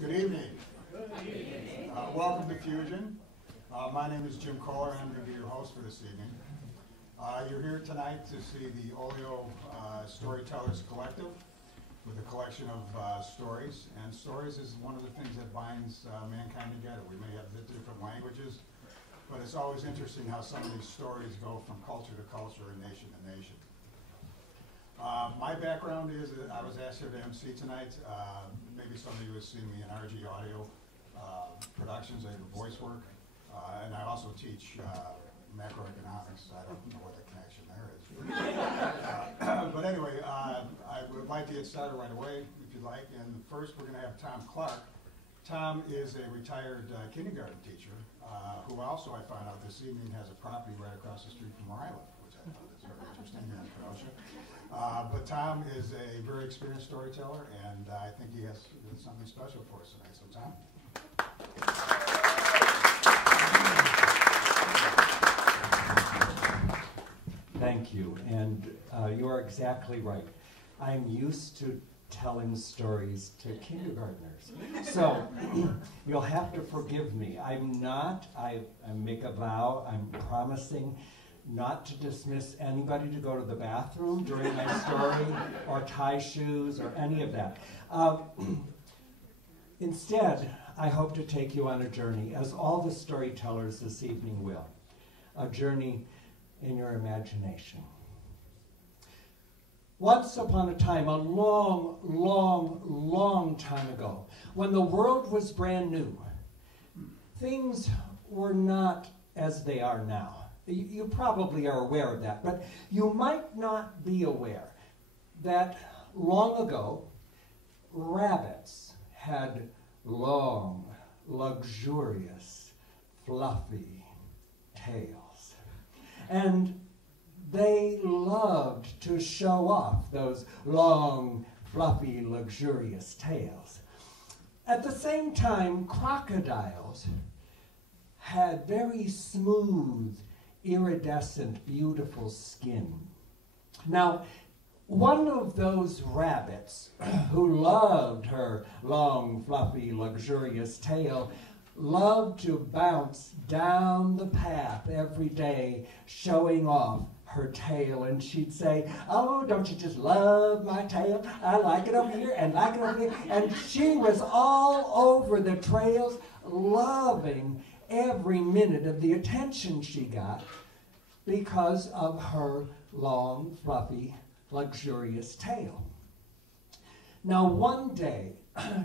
Good evening. Welcome to Fusion. My name is Jim Kohler, and I'm going to be your host for this evening. You're here tonight to see the Olio Storytellers Collective with a collection of stories. And stories is one of the things that binds mankind together. We may have different languages, but it's always interesting how some of these stories go from culture to culture and nation to nation. My background is that I was asked here to MC tonight. Maybe some of you have seen me in RG Audio Productions. I do voice work, and I also teach macroeconomics. I don't know what the connection there is. But anyway, I would like to get started right away, if you'd like. And first, we're going to have Tom Clark. Tom is a retired kindergarten teacher, who also, I found out this evening, has a property right across the street from where I live, which I thought is very interesting here in Kenosha. But Tom is a very experienced storyteller, and I think he has something special for us tonight. So, Tom. Thank you, and you are exactly right. I'm used to telling stories to kindergartners. So you'll have to forgive me. I make a vow, I'm promising not to dismiss anybody to go to the bathroom during my story or tie shoes or any of that. Instead, I hope to take you on a journey, as all the storytellers this evening will, a journey in your imagination. Once upon a time, a long, long, long time ago, when the world was brand new, things were not as they are now. You probably are aware of that, but you might not be aware that long ago, rabbits had long, luxurious, fluffy tails. And they loved to show off those long, fluffy, luxurious tails. At the same time, crocodiles had very smooth, iridescent, beautiful skin. Now, one of those rabbits who loved her long, fluffy, luxurious tail loved to bounce down the path every day, showing off her tail, and she'd say, "Oh, don't you just love my tail? I like it over here and like it over here." And she was all over the trails, loving every minute of the attention she got because of her long, fluffy, luxurious tail. Now, one day,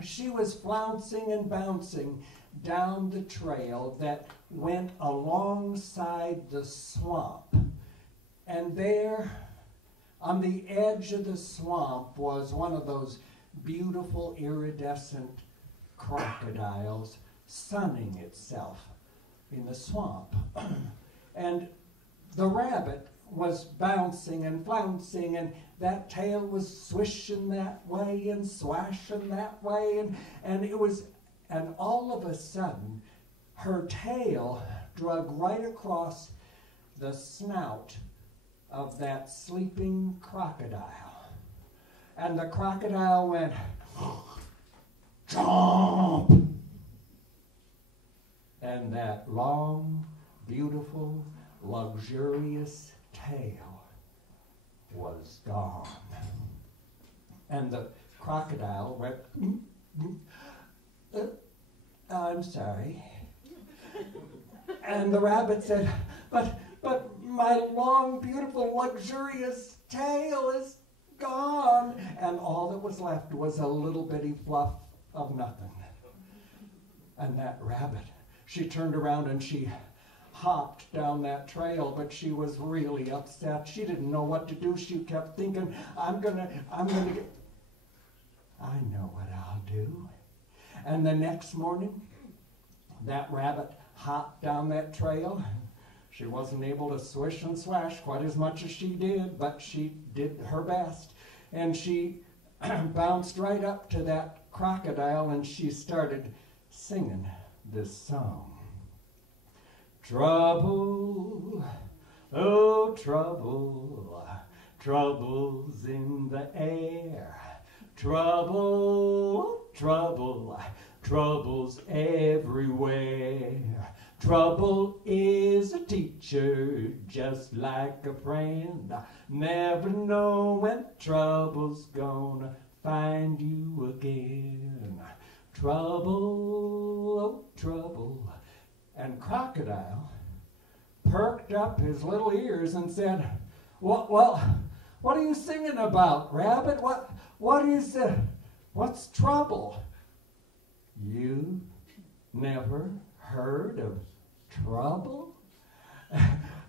she was flouncing and bouncing down the trail that went alongside the swamp. And there, on the edge of the swamp, was one of those beautiful iridescent crocodiles sunning itself in the swamp. And the rabbit was bouncing and flouncing, and that tail was swishing that way and swashing that way, and all of a sudden, her tail drug right across the snout of that sleeping crocodile. And the crocodile went, chomp! And that long, beautiful, luxurious tail was gone. And the crocodile went, I'm sorry. And the rabbit said, but my long, beautiful, luxurious tail is gone. And all that was left was a little bitty fluff of nothing. And that rabbit, she turned around and she hopped down that trail, but she was really upset. She didn't know what to do. She kept thinking, I'm gonna get, I know what I'll do. And the next morning, that rabbit hopped down that trail. She wasn't able to swish and swash quite as much as she did, but she did her best. And she bounced right up to that crocodile, and she started singing this song. Trouble, oh trouble, trouble's in the air. Trouble, trouble, trouble's everywhere. Trouble is a teacher, just like a friend. Never know when trouble's gonna find you again. Trouble, oh trouble. And Crocodile perked up his little ears and said, what are you singing about, Rabbit? What's trouble? You never heard of trouble?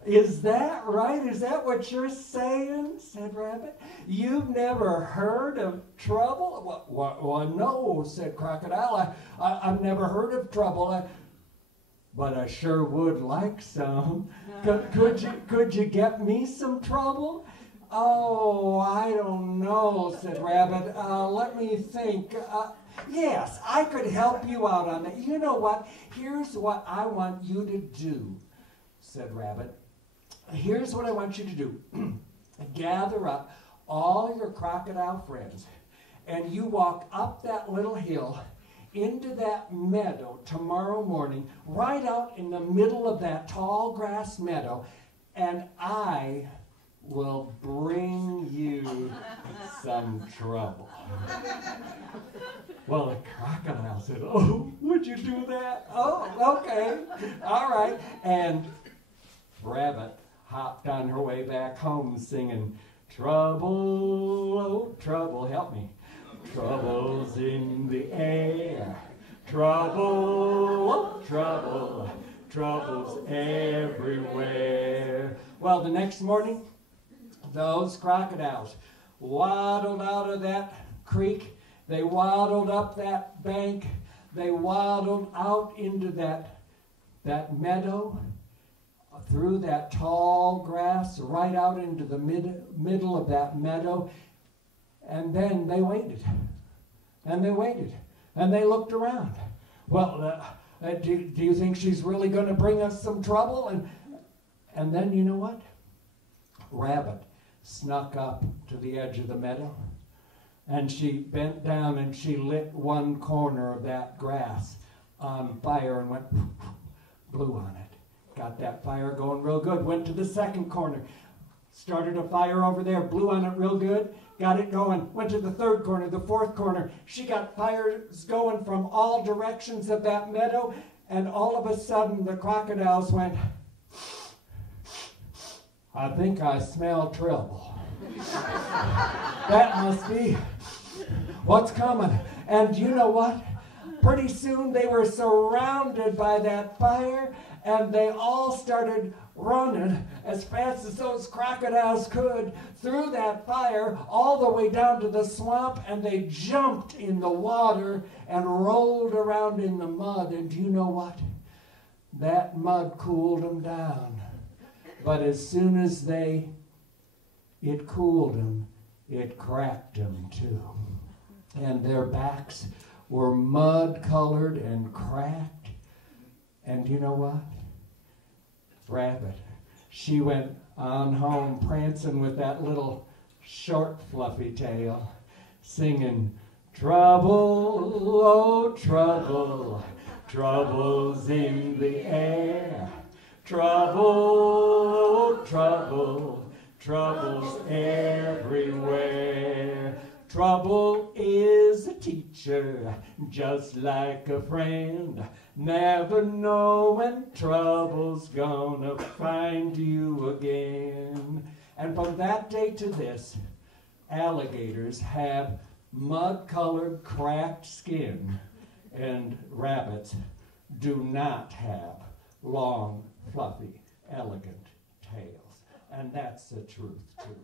Is that right? Is that what you're saying? Said Rabbit. You've never heard of trouble? Well, no, said Crocodile. I've never heard of trouble. But I sure would like some. Could you get me some trouble? Oh, I don't know, said Rabbit. Let me think. Yes, I could help you out on that. You know what? Here's what I want you to do, said Rabbit. Here's what I want you to do. Gather up all your crocodile friends, and you walk up that little hill into that meadow tomorrow morning, right out in the middle of that tall grass meadow, and I will bring you some trouble. Well, the crocodile said, oh, would you do that? Oh, okay, all right. And Rabbit hopped on her way back home singing, trouble, oh, trouble, help me. Trouble's in the air, trouble, oh, trouble, trouble's everywhere. Well, the next morning, those crocodiles waddled out of that creek, they waddled up that bank, they waddled out into that meadow, through that tall grass, right out into the middle of that meadow. And then they waited, and they waited, and they looked around. Well, do you think she's really going to bring us some trouble? And then you know what? Rabbit snuck up to the edge of the meadow, and she bent down and she lit one corner of that grass on fire and went, blew on it. Got that fire going real good. Went to the second corner, started a fire over there, blew on it real good. Got it going, went to the third corner, the fourth corner. She got fires going from all directions of that meadow, and all of a sudden the crocodiles went, I think I smell trouble. That must be what's coming. And you know what? Pretty soon they were surrounded by that fire, and they all started running as fast as those crocodiles could through that fire all the way down to the swamp, and they jumped in the water and rolled around in the mud. And do you know what? That mud cooled them down. But as soon as it cooled them, it cracked them too. And their backs were mud-colored and cracked. And you know what? Rabbit, she went on home prancing with that little short fluffy tail, singing, trouble, oh trouble, trouble's in the air, trouble, oh trouble, trouble's everywhere. Trouble is a teacher, just like a friend. Never know when trouble's gonna find you again. And from that day to this, alligators have mud-colored, cracked skin, and rabbits do not have long, fluffy, elegant tails. And that's the truth, too.